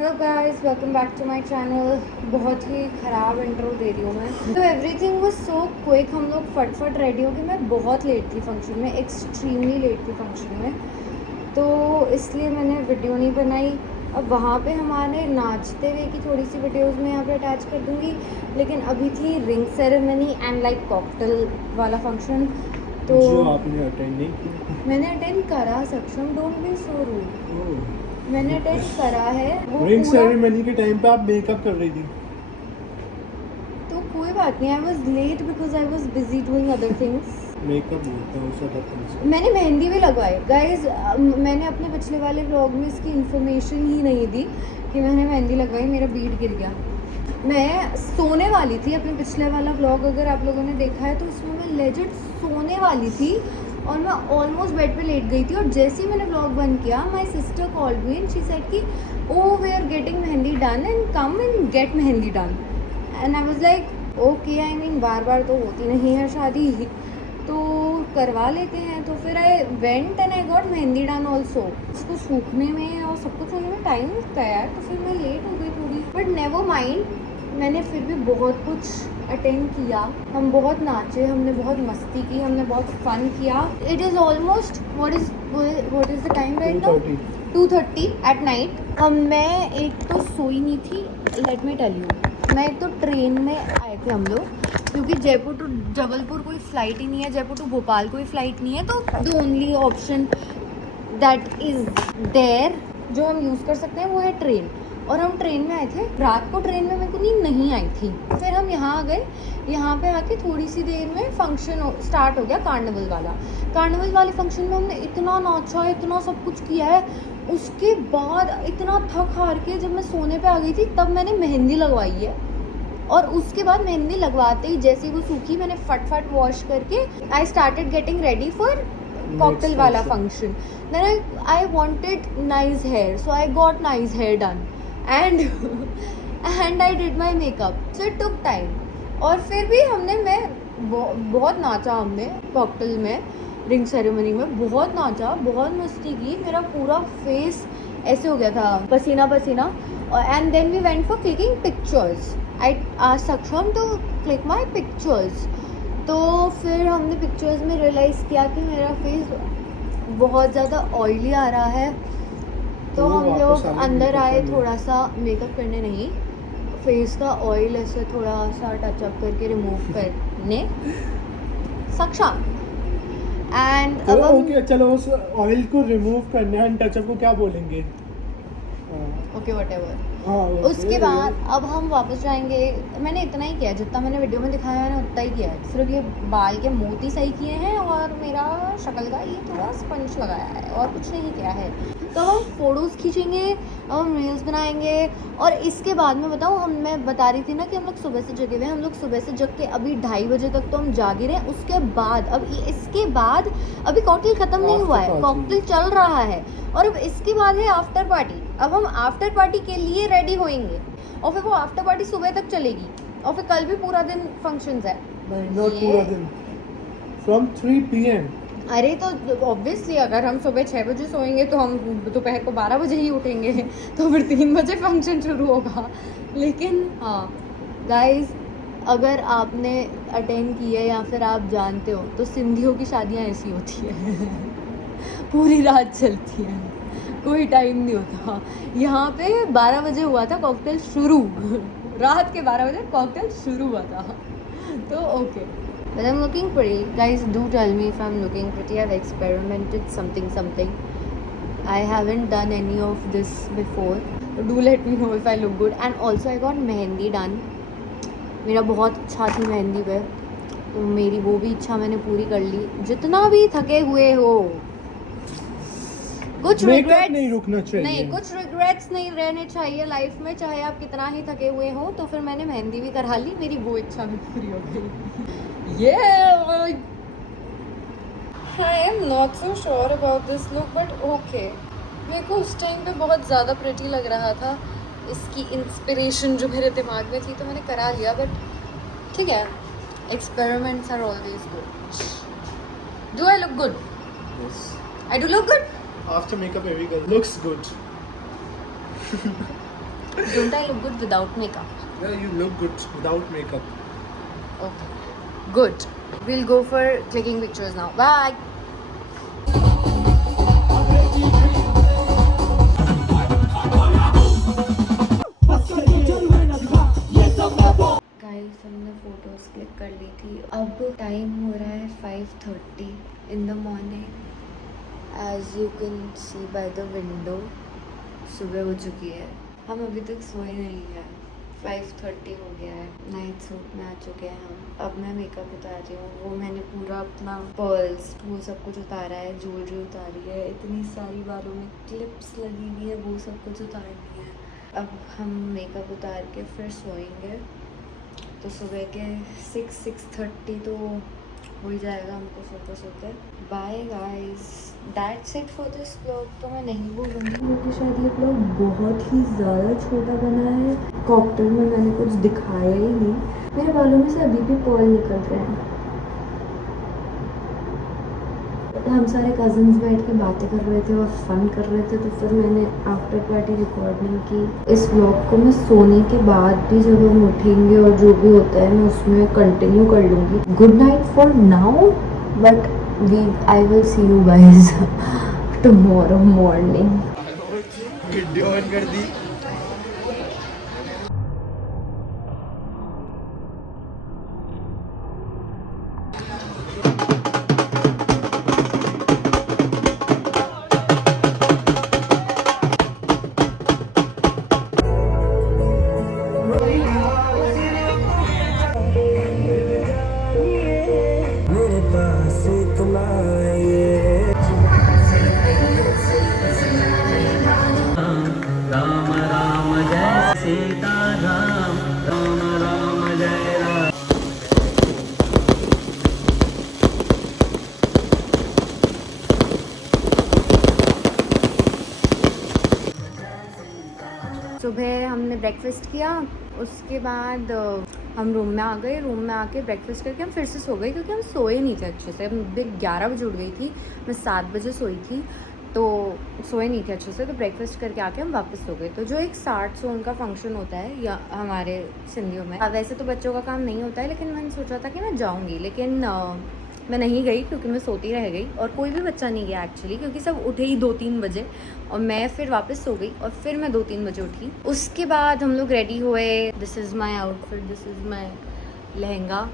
Hello guys, welcome back to my channel. बहुत ही ख़राब इंट्रो दे रही हूँ मैं। तो एवरीथिंग वाज सो क्विक। हम लोग फटफट रेडी हो गए। मैं बहुत लेट थी फंक्शन में, एक्सट्रीमली लेट थी फंक्शन में, तो इसलिए मैंने वीडियो नहीं बनाई। अब वहाँ पे हमारे नाचते हुए की थोड़ी सी वीडियोस मैं यहाँ पे अटैच कर दूँगी, लेकिन अभी थी ring ceremony and like cocktail वाला फंक्शन, तो जो आपने अटेंड नहीं किया। मैंने अटेंड करा। सक्षम, डोंट बी सो रूड। मैंने अटेंड करा है वो रिंग पूरा। सेरेमनी के टाइम पे आप मेकअप कर रही थी। तो कोई बात नहीं, I was late because I was busy doing other things. Makeup होता है सब अपन से। मैंने मेहंदी भी लगवाई गाइज। मैंने अपने पिछले वाले व्लॉग में इसकी इन्फॉर्मेशन ही नहीं दी कि मैंने मेहंदी लगवाई। मेरा बीट गिर गया। मैं सोने वाली थी। अपने पिछले वाला व्लॉग अगर आप लोगों ने देखा है तो उसमें मैं लेजिट सोने वाली थी और मैं ऑलमोस्ट बेड पे लेट गई थी। और जैसे ही मैंने व्लॉग बंद किया, my sister called me and she said कि oh we are getting mehndi done and come and get mehndi done. And I was like okay, I mean बार बार तो होती नहीं है शादी, तो करवा लेते हैं। तो फिर I went and I got mehndi done also. उसको सूखने में और सब कुछ होने में टाइम लगता है यार, तो फिर मैं लेट हो गई थोड़ी, बट नेवर माइंड। मैंने फिर भी बहुत कुछ अटेंड किया। हम बहुत नाचे, हमने बहुत मस्ती की, हमने बहुत फन किया। It is almost what is the time right now? 2:30 at night. मैं एक तो सोई नहीं थी, लेट मी टेल यू। मैं एक तो ट्रेन में आए थे हम लोग, क्योंकि जयपुर टू जबलपुर कोई फ़्लाइट ही नहीं है, जयपुर टू भोपाल कोई फ़्लाइट नहीं है, तो the only option that is there जो हम यूज़ कर सकते हैं वो है ट्रेन। और हम ट्रेन में आए थे। रात को ट्रेन में मेरे को नींद नहीं आई थी। फिर हम यहाँ आ गए। यहाँ पे आके थोड़ी सी देर में फंक्शन स्टार्ट हो गया, कार्निवल वाला। कार्निवल वाले फंक्शन में हमने इतना नाचा, इतना सब कुछ किया है। उसके बाद इतना थक हार के जब मैं सोने पे आ गई थी तब मैंने मेहंदी लगवाई है। और उसके बाद मेहंदी लगवाते ही जैसे ही वो सूखी, मैंने फट वॉश करके I started getting ready for cocktail वाला function. Then I wanted nice hair, so I got nice hair done and I did my makeup, so it took time. और फिर भी मैं बहुत नाचा। हमने कॉकटेल में, रिंग सेरेमनी में बहुत नाचा, बहुत मस्ती की। मेरा पूरा फेस ऐसे हो गया था पसीना पसीना। And then we went for clicking pictures. I asked Saksham to click my pictures. तो फिर हमने पिक्चर्स में रियलाइज़ किया कि मेरा फेस बहुत ज़्यादा ऑयली आ रहा है, तो हम लोग अंदर आए थोड़ा सा मेकअप करने, नहीं फेस का ऑयल ऐसे थोड़ा सा टचअप करके रिमूव करने सक्षम। एंड तो ओके, चलो उस ऑयल को रिमूव करने एंड टचअप को क्या बोलेंगे? Okay whatever. हाँ, उसके बाद अब हम वापस जाएंगे। मैंने इतना ही किया जितना मैंने वीडियो में दिखाया, मैंने उतना ही किया है। सिर्फ ये बाल के मोती सही किए हैं और मेरा शक्ल का ये थोड़ा स्पंज लगाया है, और कुछ नहीं किया है। तो हम फ़ोटोज़ खींचेंगे, हम रील्स बनाएंगे। और इसके बाद मैं बताऊँ, मैं बता रही थी ना कि हम लोग सुबह से जगे हुए हैं। हम लोग सुबह से जग के अभी 2:30 बजे तक तो हम जागे रहे हैं। उसके बाद इसके बाद अभी कॉकटेल ख़त्म नहीं हुआ है, कॉकटेल चल रहा है। और अब इसके बाद है आफ्टर पार्टी। अब हम आफ्टर पार्टी के लिए रेडी होएंगे और फिर वो आफ्टर पार्टी सुबह तक चलेगी। और फिर कल भी पूरा दिन फंक्शंस है। नहीं, नॉट पूरा दिन, फ्रॉम 3 PM। अरे तो ऑब्वियसली अगर हम सुबह 6 बजे सोएंगे तो हम दोपहर को 12 बजे ही उठेंगे, तो फिर 3 बजे फंक्शन शुरू होगा। लेकिन हाँ गाइज, अगर आपने अटेंड किया या फिर आप जानते हो तो सिंधियों की शादियाँ ऐसी होती है पूरी रात चलती है, कोई टाइम नहीं होता। यहाँ पे 12 बजे हुआ था कॉकटेल शुरू रात के 12 बजे कॉकटेल शुरू हुआ था। तो okay, but I'm looking pretty. Guys, do tell me if I'm looking pretty. I've experimented something. I haven't done any of this before. Do let me know if I look good. And also I got mehendi done. मेरा बहुत इच्छा थी मेहंदी पे, तो मेरी वो भी इच्छा मैंने पूरी कर ली। जितना भी थके हुए हो, कुछ रिग्रेट्स नहीं रुकना चाहिए। नहीं, कुछ रिग्रेट्स नहीं रहने चाहिए लाइफ में, चाहे आप कितना ही थके हुए हो। तो फिर मैंने मेहंदी भी करा ली, मेरी वो इच्छा भी पूरी हो गई। I am not so sure about this look, but okay. मेरे को उस टाइम पे बहुत ज़्यादा प्रिटी लग रहा था, इसकी इंस्पिरेशन जो मेरे दिमाग में थी, तो मैंने करा लिया। बट ठीक है, experiments are always good. Do I look good? I do look good? After makeup, every girl looks good. Don't I look good without makeup? Yeah, you look good without makeup. Okay. Good. We'll go for clicking pictures now. Bye. Guys हमने photos click कर ली थी. अब time हो रहा है 5:30 in the morning. As you can see by the window, सुबह हो चुकी है. हम अभी तक सोए नहीं हैं. 5:30 हो गया है. नाइट सूट में आ चुके हैं हम. अब मैं मेकअप उतार रही हूँ. वो मैंने पूरा अपना पर्ल्स वो सब कुछ उतारा है. ज्वेलरी उतारी है. इतनी सारी बालों में क्लिप्स लगी हुई है, वो सब कुछ उतारनी है. अब हम मेकअप उतार के फिर सोएंगे. तो सुबह के 6:30 तो हो ही जाएगा हमको सोते सोते. Bye guys, that's it for this vlog. तो मैं नहीं बोलूँगी क्योंकि शायद ये व्लॉग बहुत ही ज़्यादा छोटा बना है. कॉकटेल में मैंने कुछ दिखाया ही नहीं. मेरे बालों में से अभी भी पर्ल निकल रहे हैं. हम सारे कज़न्स बैठ के बातें कर रहे थे और फन कर रहे थे. तो फिर मैंने आफ्टर पार्टी रिकॉर्ड नहीं की. इस व्लॉग को मैं सोने के बाद भी जब हम उठेंगे और जो भी होता है मैं उसमें कंटिन्यू कर लूँगी. Good night for now, but I will see you guys tomorrow morning. Video on कर दी. राम राम जय सीता राम, राम राम जय राम. सुबह हमने ब्रेकफास्ट किया. उसके बाद हम रूम में आ गए. रूम में आके ब्रेकफास्ट करके हम फिर से सो गए क्योंकि हम सोए नहीं थे अच्छे से. हम 11 बजे उठ गई थी. मैं 7 बजे सोई थी तो सोए नहीं थे अच्छे से. तो ब्रेकफास्ट करके आके हम वापस सो गए. तो जो एक 60 सोन का फंक्शन होता है या हमारे सिंधियों में, वैसे तो बच्चों का काम नहीं होता है, लेकिन मैंने सोचा था कि मैं जाऊँगी. लेकिन मैं नहीं गई क्योंकि मैं सोती रह गई. और कोई भी बच्चा नहीं गया एक्चुअली क्योंकि सब उठे ही 2-3 बजे. और मैं फिर वापस सो गई और फिर मैं 2-3 बजे उठी. उसके बाद हम लोग रेडी हुए. This is my outfit, this is my lehenga.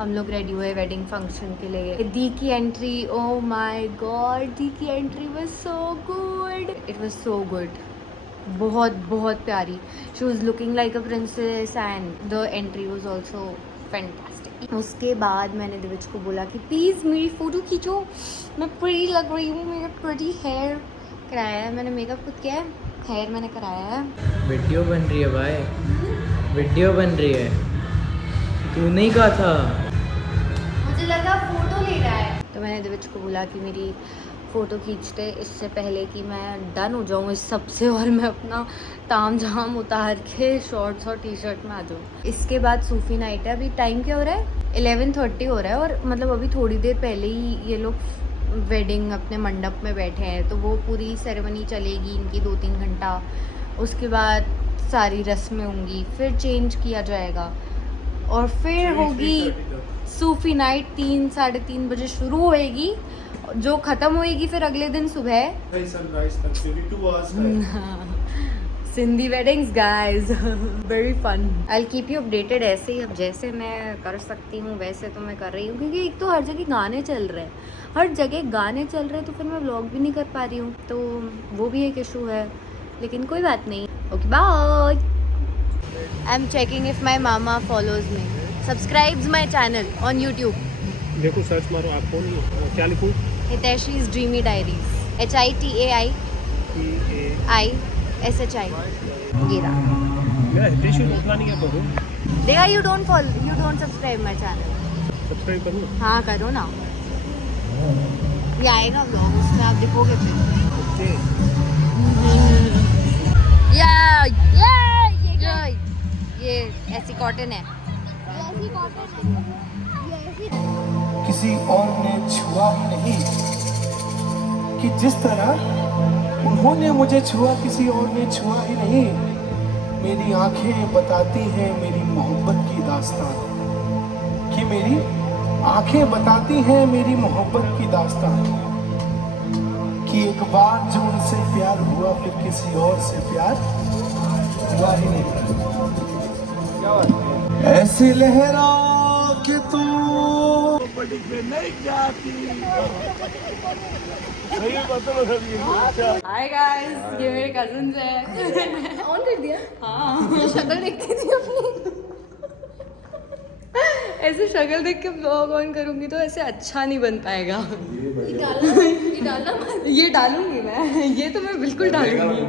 हम लोग रेडी हुए वेडिंग फंक्शन के लिए. दी की एंट्री, ओ माय गॉड, दी की entry was so good. It was so good. बहुत बहुत प्यारी. She was looking like a princess and the entry was also fantastic. उसके बाद मैंने दिविज को बोला कि प्लीज़ मेरी फ़ोटो खींचो, मैं प्री लग रही हूँ. मेरा प्री हेयर कराया है मैंने. मेकअप खुद किया है, हेयर मैंने कराया है. वीडियो बन रही है भाई, वीडियो बन रही है. तू नहीं कहा था? मुझे लगा फ़ोटो ले रहा है. तो मैंने दिविज को बोला कि मेरी फ़ोटो खींचते इससे पहले कि मैं डन हो जाऊँ इस सब से और मैं अपना ताम झाम उतार के शॉर्ट्स और टी शर्ट में आ जाऊँ. इसके बाद सूफी नाइट है. अभी टाइम क्या हो रहा है? 11:30 हो रहा है. और मतलब अभी थोड़ी देर पहले ही ये लोग वेडिंग अपने मंडप में बैठे हैं. तो वो पूरी सेरेमनी चलेगी इनकी 2-3 घंटा. उसके बाद सारी रस्में होंगी, फिर चेंज किया जाएगा और फिर होगी सूफी नाइट. 3-3:30 बजे शुरू होएगी जो ख़त्म होएगी फिर अगले दिन सुबह. सनराइज तक 2 hours का. Sindhi weddings guys, very fun. I keep you updated. ऐसे ही अब जैसे मैं कर सकती हूँ वैसे तो मैं कर रही हूँ क्योंकि एक तो हर जगह गाने चल रहे हैं. हर जगह गाने चल रहे हैं तो फिर मैं व्लॉग भी नहीं कर पा रही हूँ. तो वो भी एक इशू है, लेकिन कोई बात नहीं. Okay bye. I am checking if my मामा follows me, subscribes my channel on YouTube. देखो सर्च मारो. आप कौन हो? क्या लिखूँ? Hitaishi's dreamy diaries. HITAIISHI. ये रहा. मेरा हितेश उतना नहीं है. करो देखा, you don't subscribe my channel. Subscribe करो. हाँ करो ना. ये आएगा व्लॉग, उसमें आप दिखोगे फिर. ओके. ये ऐसी कॉटन है. किसी और ने छुआ ही नहीं कि जिस तरह उन्होंने मुझे छुआ, किसी और ने छुआ ही नहीं. मेरी आंखें बताती हैं मेरी मोहब्बत की दास्तान, कि मेरी आंखें बताती हैं मेरी मोहब्बत की दास्तान, कि एक बार जो उनसे प्यार हुआ फिर किसी और से प्यार हुआ ही नहीं। ऐसे लहरा के तू नहीं जाती। हाय गाइस, ये मेरे कजिन्स हैं। ऑन कर दिया? हाँ, शक्ल देखती थी अपनी। ऐसे शक्ल देख के ब्लॉग ऑन करूंगी तो ऐसे अच्छा नहीं बन पाएगा। ये डालूंगी मैं, ये तो मैं बिल्कुल डालूंगी।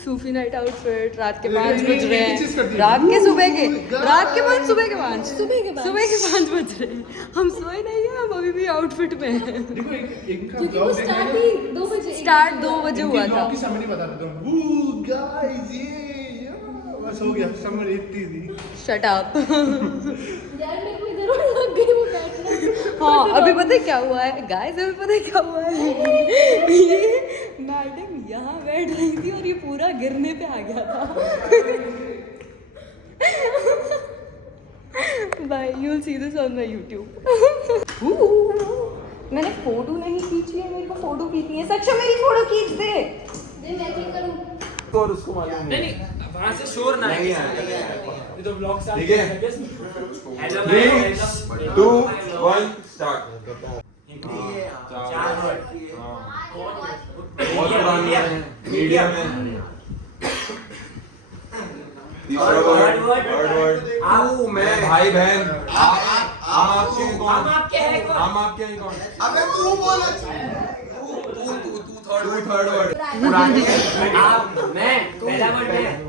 सूफी नाइट आउटफिट, रात के 5 बज रहे हैं। रात के 5 सुबह के 5 बज रहे हैं। हम सोए नहीं हैं, हम अभी भी आउटफिट में हैं। क्योंकि वो स्टार्ट 2 बजे हुआ था। बस हो गया, समर इतनी थी। Shut up. हाँ, अभी पता है क्या हुआ है गाइस, अभी पता है क्या हुआ है। ये मैडम यहाँ बैठ रही थी और ये पूरा गिरने पे आ गया था। Bye, you will see this on my YouTube। मैंने फोटो नहीं खींची है, मेरे को फोटो खींचनी है। सच्चा मेरी फोटो खींच दे। मैं क्लिक करूं? और उसको मालूम नहीं, वहाँ से शोर ना नहीं आए। ये तो ब्लॉग से ठीक है। Hello 3, 2, 1 start. बहुत पुरानी है, मीडियम है। तीसरा वर्ड आओ, मैं भाई बहन। हम आपके हैं कौन? हम आपके हैं कौन? अबे तू बोल। तू थर्ड वर्ड। पुरानी आप, मैं, पहला वर्ड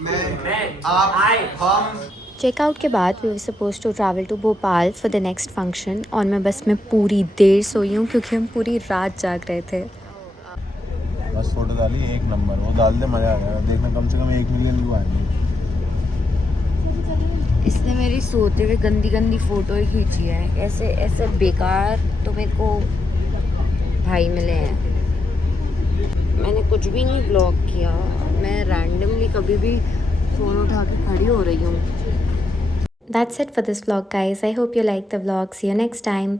मैं, आप, हम। चेकआउट के बाद we were suppose to travel to Bhopal for the next function और मैं बस में पूरी देर सोई हूँ क्योंकि हम पूरी रात जाग रहे थे। बस फोटो डाली, एक नंबर। वो डाल दे, मजा आ जाएगा देखना। कम से कम 1 मिलियन व्यू आएंगे। इसने मेरी सोते हुए गंदी गंदी फोटो ही खींची है। ऐसे ऐसे बेकार तो मेरे को भाई मिले हैं। मैंने कुछ भी नहीं ब्लॉग किया, मैं रैंडमली कभी भी फ़ोन उठा के खड़ी हो रही हूँ। That's it for this vlog guys. I hope you liked the vlog. See you next time.